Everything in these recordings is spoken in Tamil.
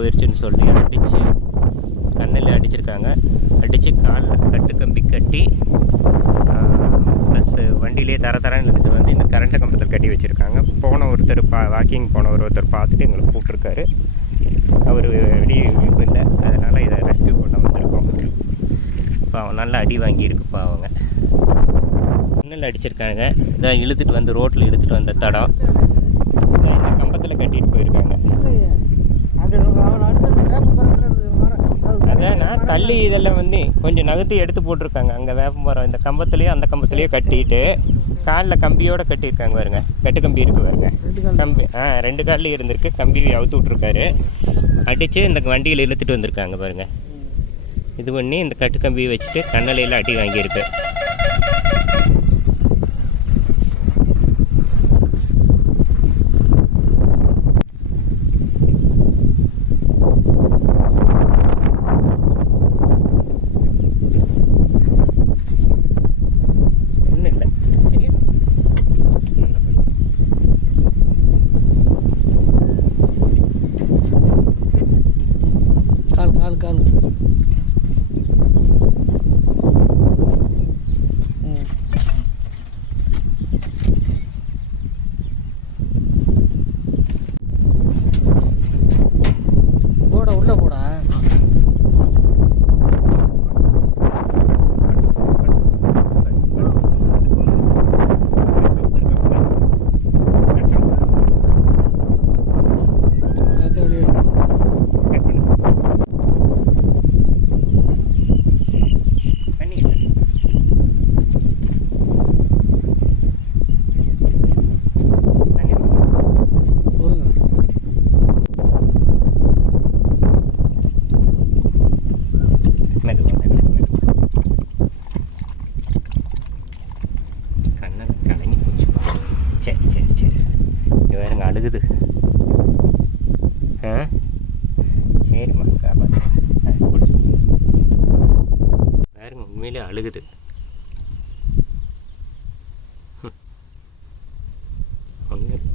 போயிடுச்சுன்னு சொல்லி அடித்து கண்ணில் அடிச்சிருக்காங்க. அடித்து காலில் கட்டு கம்பி கட்டி ப்ளஸ் வண்டியிலே தரன்னு எடுத்து வந்து இந்த கரண்ட்டு கம்பத்தில் கட்டி வச்சுருக்காங்க. போன ஒருத்தர் வாக்கிங் போன ஒருத்தர் பார்த்துட்டு எங்களை கூப்பிட்ருக்காரு. அவர் விழிப்பு இல்லை, அதனால் இதை ரெஸ்க்யூ பண்ண வந்திருக்கோம். இப்போ அவன் நல்லா அடி வாங்கியிருக்குப்பா. அவங்க கண்ணில் அடிச்சிருக்காங்க. இதான் இழுத்துட்டு வந்து ரோட்டில் இழுத்துட்டு வந்த தடம் இந்த கம்பத்தில் கட்டிட்டு போயிருக்காங்க. அதான் நான் தள்ளி இதெல்லாம் வந்து கொஞ்சம் நகர்த்தி எடுத்து போட்டிருக்காங்க. அங்கே வேப்ப மரம் இந்த கம்பத்துலேயே அந்த கம்பத்துலேயே கட்டிட்டு காலில் கம்பியோடு கட்டியிருக்காங்க பாருங்க. கட்டு கம்பி இருக்குது பாருங்க. கம்பி 2 காலில் இருந்திருக்கு. கம்பி அவுத்து விட்ருக்காரு. அடித்து இந்த வண்டியில் இழுத்துட்டு வந்திருக்காங்க பாருங்க. இது பண்ணி இந்த கட்டு கம்பியை வச்சுட்டு கண்ணலையில் அடி வாங்கியிருக்கு. அழுகுது. சரிம்மா காப்பாற்று. பாருங்க உண்மையிலே அழுகுது. ஒன்றும் இல்லை.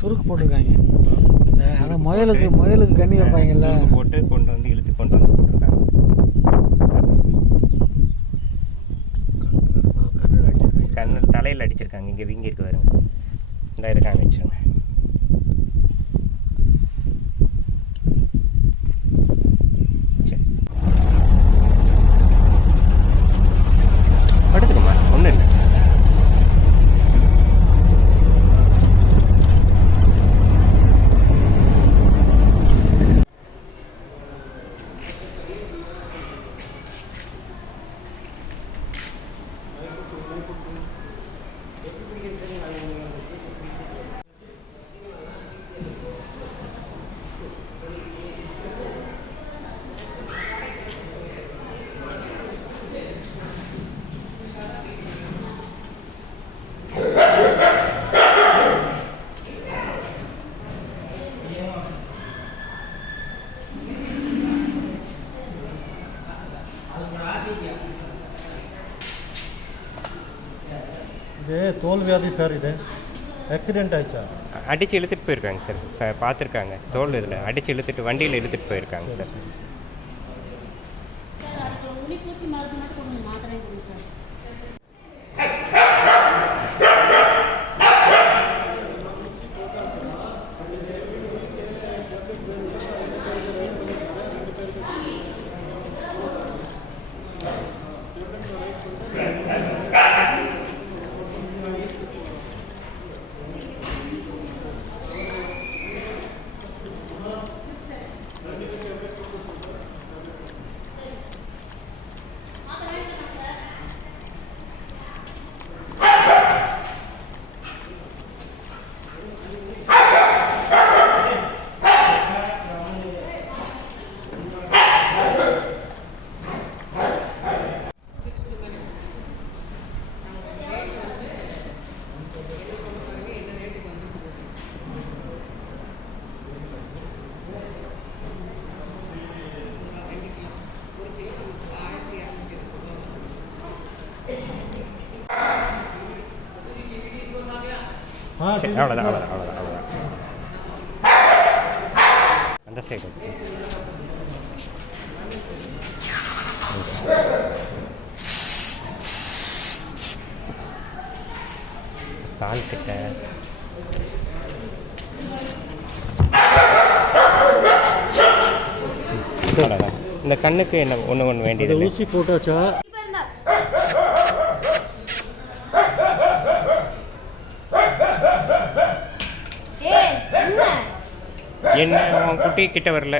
சுருக்கு போட்டிருக்காங்க. ஆனால் முயலுக்கு கண்ணி வைப்பாங்கல்ல, போட்டு கொண்டு வந்து இழுத்து கொண்டு வந்து போட்டிருக்காங்க. கண்ணில் தலையில் அடிச்சிருக்காங்க. இங்கே வீங்கி இருக்கு பாருங்க. இந்த இருக்காங்க வச்சுருங்க. சரி படுத்துக்கம்மா, ஒன்றும் இல்லை. இது தோல் வியாதி சார். இது ஆக்சிடென்ட் ஆயிடுச்சா? அடித்து இழுத்துட்டு போயிருக்காங்க சார். பார்த்துருக்காங்க. தோல் இதில் அடித்து இழுத்துட்டு வண்டியில் இழுத்துட்டு போயிருக்காங்க சார். சரி அவ்வளோதான் அவ்வளோதான் அவ்வளோதான் அவ்வளோதான். அந்த சைடு கால் கிட்ட அவ்வளோதான். இந்த கண்ணுக்கு என்ன ஒன்று வேண்டியது இல்லை. ஊசி போட்டாச்சா? ஏய் என்ன என்ன அவன் குட்டி கிட்ட வரல.